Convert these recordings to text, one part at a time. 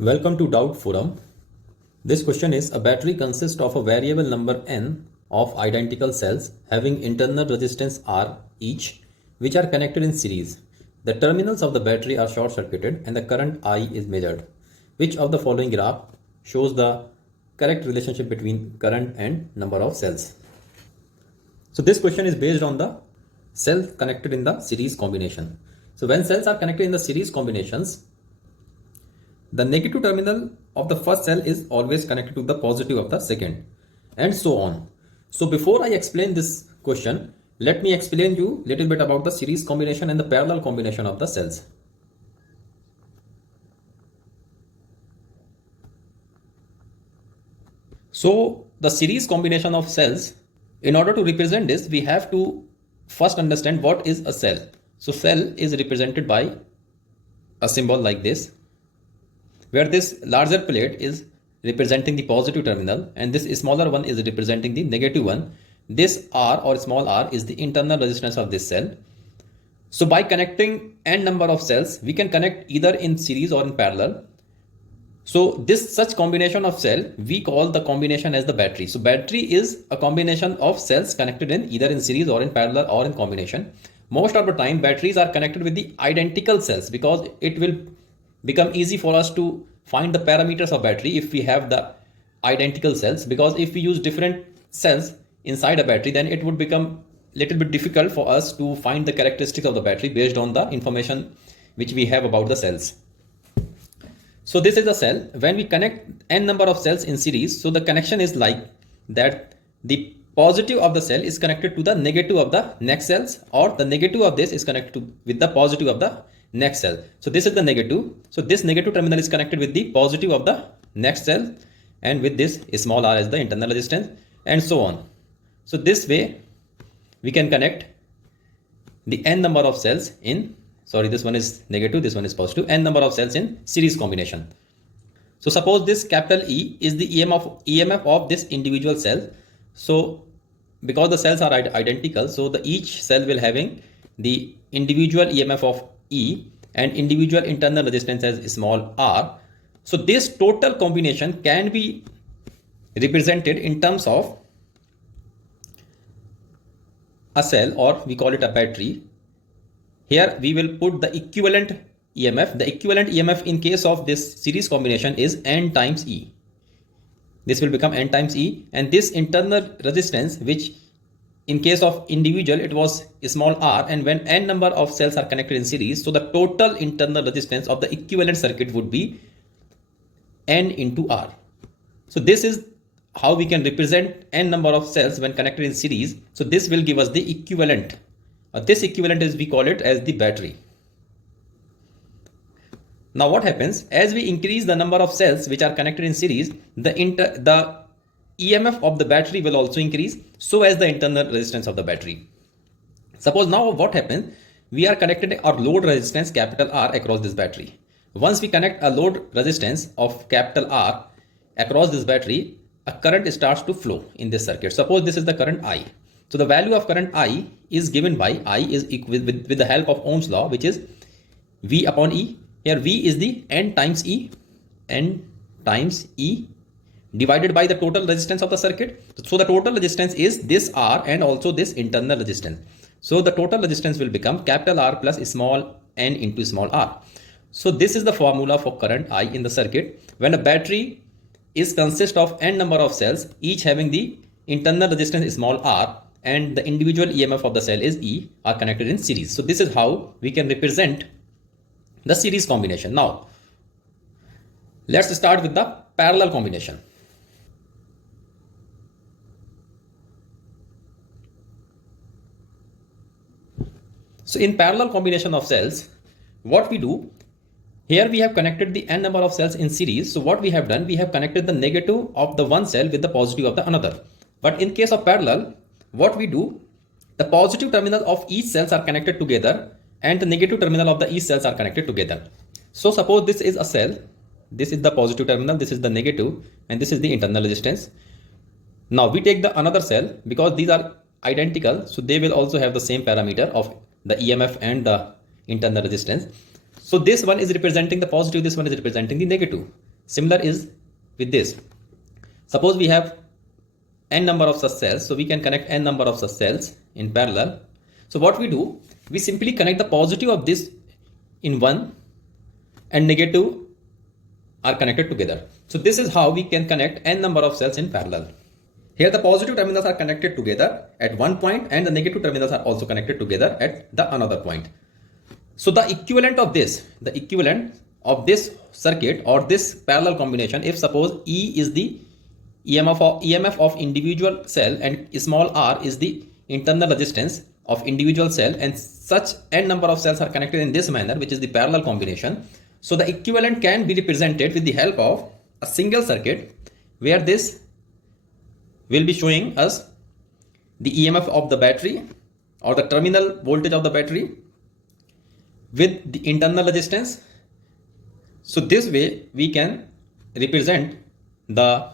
Welcome to Doubt Forum. This question is: a battery consists of a variable number n of identical cells having internal resistance R each, which are connected in series. The terminals of the battery are short circuited and the current I is measured. Which of the following graph shows the correct relationship between current and number of cells? So this question is based on the cell connected in the series combination. So when cells are connected in the series combinations, the negative terminal of the first cell is always connected to the positive of the second, and so on. So before I explain this question, let me explain you little bit about the series combination and the parallel combination of the cells. So the series combination of cells, in order to represent this, we have to first understand what is a cell. So cell is represented by a symbol like this, where this larger plate is representing the positive terminal and this smaller one is representing the negative one. This R or small r is the internal resistance of this cell. So by connecting n number of cells, we can connect either in series or in parallel. So this such combination of cell, we call the combination as the battery. So battery is a combination of cells connected in either in series or in parallel or in combination. Most of the time batteries are connected with the identical cells because it will become easy for us to find the parameters of battery if we have the identical cells, because if we use different cells inside a battery, then it would become little bit difficult for us to find the characteristics of the battery based on the information which we have about the cells. So this is a cell. When we connect n number of cells in series, so the connection is like that: the positive of the cell is connected to the negative of the next cells, or the negative of this is connected with the positive of the next cell. So this is the negative. So this negative terminal is connected with the positive of the next cell, and with this small r as the internal resistance, and so on. So this way we can connect the n number of cells in, this one is negative, this one is positive, n number of cells in series combination. So suppose this capital E is the EMF of this individual cell. So because the cells are identical, so each cell will having the individual EMF of E and individual internal resistance as small r. So this total combination can be represented in terms of a cell, or we call it a battery. Here we will put the equivalent EMF. The equivalent EMF in case of this series combination is n times E. This will become n times E, and this internal resistance, which in case of individual it was small r, and when n number of cells are connected in series, so the total internal resistance of the equivalent circuit would be n into r. So this is how we can represent n number of cells when connected in series. So this will give us the equivalent. This equivalent is, we call it as the battery. Now what happens, as we increase the number of cells which are connected in series, the EMF of the battery will also increase, so as the internal resistance of the battery. Suppose now what happens, we are connected our load resistance capital R across this battery. Once we connect a load resistance of capital R across this battery, a current starts to flow in this circuit. Suppose this is the current I. So the value of current I is given by I is equal with the help of Ohm's law, which is V upon E. Here V is the n times E divided by the total resistance of the circuit. So the total resistance is this R and also this internal resistance. So the total resistance will become capital R plus small n into small r. So this is the formula for current I in the circuit. When a battery is consist of n number of cells, each having the internal resistance small r, and the individual EMF of the cell is E, are connected in series. So this is how we can represent the series combination. Now let's start with the parallel combination. So in parallel combination of cells, what we do, here we have connected the n number of cells in series. So what we have done, we have connected the negative of the one cell with the positive of the another. But in case of parallel, what we do, the positive terminal of each cells are connected together and the negative terminal of the each cells are connected together. So suppose this is a cell, this is the positive terminal, this is the negative, and this is the internal resistance. Now we take the another cell, because these are identical, so they will also have the same parameter of the EMF and the internal resistance. So this one is representing the positive, this one is representing the negative. Similar is with this. Suppose we have n number of such cells, so we can connect n number of such cells in parallel. So what we do, we simply connect the positive of this in one and negative are connected together. So this is how we can connect n number of cells in parallel. Here the positive terminals are connected together at one point and the negative terminals are also connected together at the another point. So the equivalent of this circuit or this parallel combination, if suppose E is the EMF of individual cell and small r is the internal resistance of individual cell, and such n number of cells are connected in this manner, which is the parallel combination. So the equivalent can be represented with the help of a single circuit where this will be showing us the EMF of the battery or the terminal voltage of the battery with the internal resistance. So this way we can represent the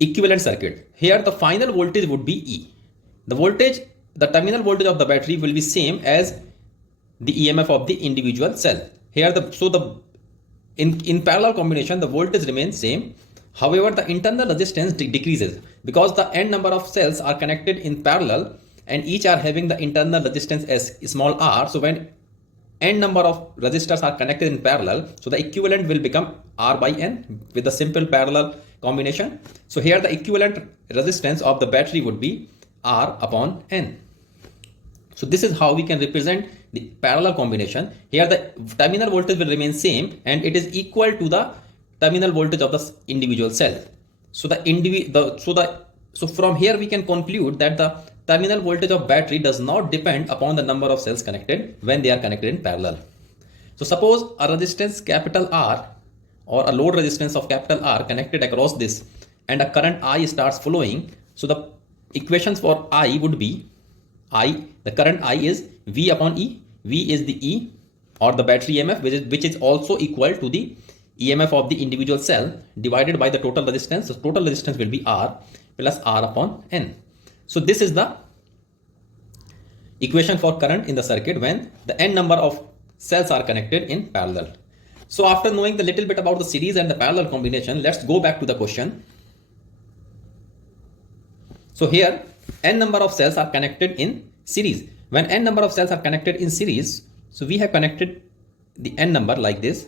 equivalent circuit. Here the final voltage would be E. The terminal voltage of the battery will be same as the EMF of the individual cell. Here in parallel combination the voltage remains same. However, the internal resistance decreases because the n number of cells are connected in parallel and each are having the internal resistance as small r. So when n number of resistors are connected in parallel, so the equivalent will become R by N with the simple parallel combination. So here the equivalent resistance of the battery would be R upon N. So this is how we can represent the parallel combination. Here the terminal voltage will remain same and it is equal to the terminal voltage of the individual cell. So from here we can conclude that the terminal voltage of battery does not depend upon the number of cells connected when they are connected in parallel. So suppose a resistance capital R or a load resistance of capital R connected across this and a current I starts flowing. So the equations for I would be the current I is V upon E. V is the E or the battery EMF, which is also equal to the EMF of the individual cell divided by the total resistance. So total resistance will be R plus R upon N. So this is the equation for current in the circuit when the n number of cells are connected in parallel. So after knowing the little bit about the series and the parallel combination, let's go back to the question. So here n number of cells are connected in series. When n number of cells are connected in series, so we have connected the n number like this.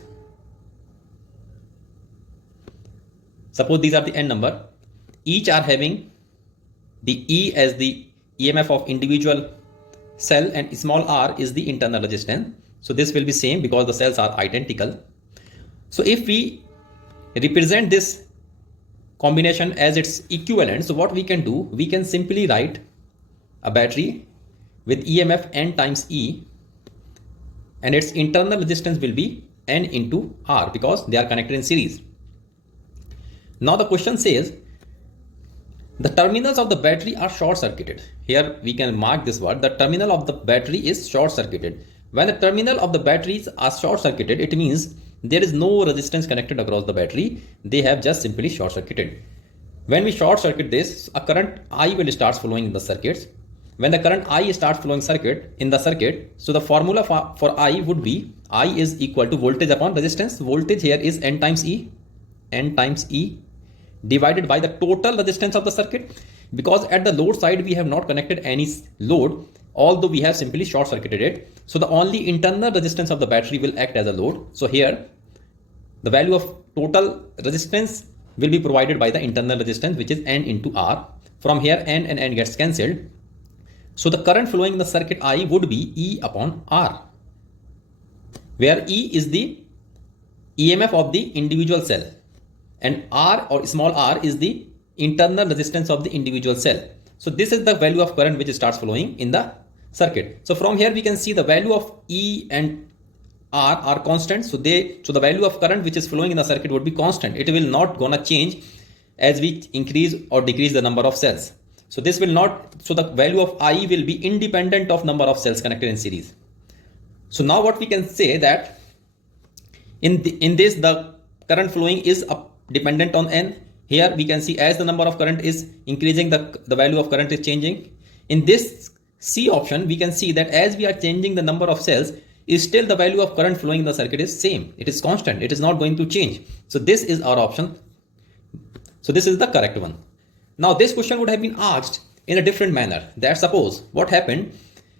Suppose these are the n number. Each are having the E as the EMF of individual cell and small r is the internal resistance. So this will be same because the cells are identical. So if we represent this combination as its equivalent, so what we can do, we can simply write a battery with EMF n times E and its internal resistance will be n into R because they are connected in series. Now the question says the terminals of the battery are short circuited. Here we can mark this word, the terminal of the battery is short circuited. When the terminal of the batteries are short circuited, it means there is no resistance connected across the battery. They have just simply short circuited. When we short circuit this, a current I will start flowing in the circuits. When the current I starts flowing in the circuit, so the formula for I would be I is equal to voltage upon resistance. Voltage here is n times E divided by the total resistance of the circuit, because at the load side we have not connected any load, although we have simply short circuited it. So the only internal resistance of the battery will act as a load. So here the value of total resistance will be provided by the internal resistance, which is n into R. From here n and n gets cancelled. So the current flowing in the circuit I would be E upon R, where E is the EMF of the individual cell and R or small r is the internal resistance of the individual cell. So this is the value of current which starts flowing in the circuit. So from here we can see the value of E and R are constant. So the value of current which is flowing in the circuit would be constant. It will not gonna change as we increase or decrease the number of cells. So this will not, so the value of I will be independent of number of cells connected in series. So now what we can say that in this the current flowing is dependent on n. Here we can see as the number of current is increasing, the value of current is changing. In this C option we can see that as we are changing the number of cells, is still the value of current flowing in the circuit is same. It is constant. It is not going to change. So this is our option. So this is the correct one. Now this question would have been asked in a different manner. That suppose what happened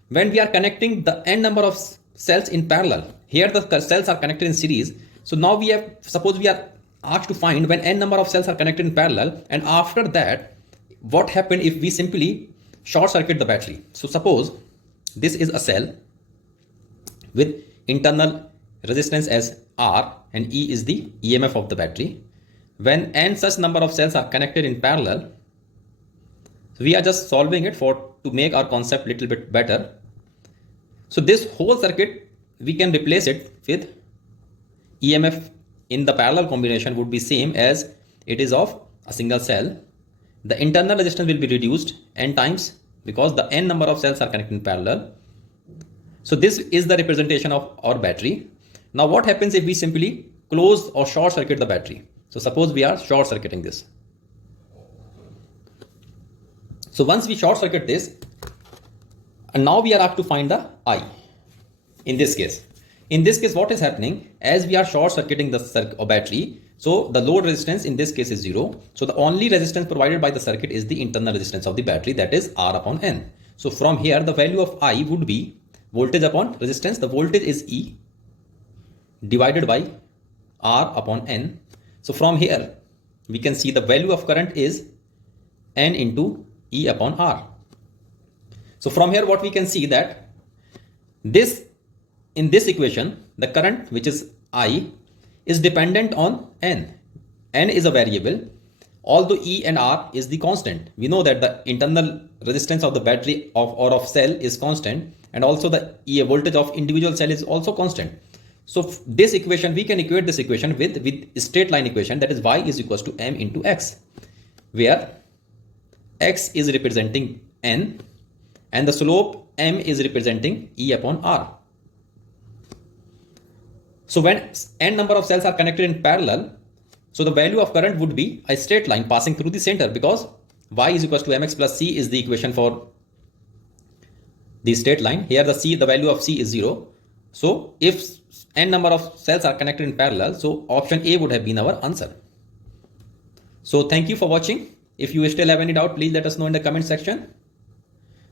when we are connecting the n number of cells in parallel. Here the cells are connected in series. So now we have, suppose we are asked to find when n number of cells are connected in parallel, and after that what happened if we simply short circuit the battery. So suppose this is a cell with internal resistance as R and E is the EMF of the battery. When n such number of cells are connected in parallel, so we are just solving it to make our concept little bit better. So this whole circuit we can replace it with EMF in the parallel combination would be same as it is of a single cell. The internal resistance will be reduced n times because the n number of cells are connected in parallel. So this is the representation of our battery. Now what happens if we simply close or short circuit the battery? So suppose we are short circuiting this. So once we short circuit this, and now we are asked to find the I in this case. In this case, what is happening as we are short circuiting the battery? So the load resistance in this case is 0. So the only resistance provided by the circuit is the internal resistance of the battery, that is R upon N. So from here the value of I would be voltage upon resistance. The voltage is E divided by R upon N. So from here we can see the value of current is N into E upon R. So from here what we can see that this, in this equation, the current which is I is dependent on N. N is a variable, although E and R is the constant. We know that the internal resistance of the battery of cell is constant, and also the voltage of individual cell is also constant. So this equation, we can equate this equation with straight line equation, that is y is equals to m into x, where x is representing N and the slope m is representing E upon R. So when n number of cells are connected in parallel, so the value of current would be a straight line passing through the center, because y is equals to mx plus c is the equation for the straight line. Here the value of c is 0. So if n number of cells are connected in parallel, so option A would have been our answer. So thank you for watching. If you still have any doubt, please let us know in the comment section.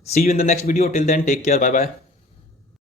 See you in the next video. Till then, take care. Bye bye.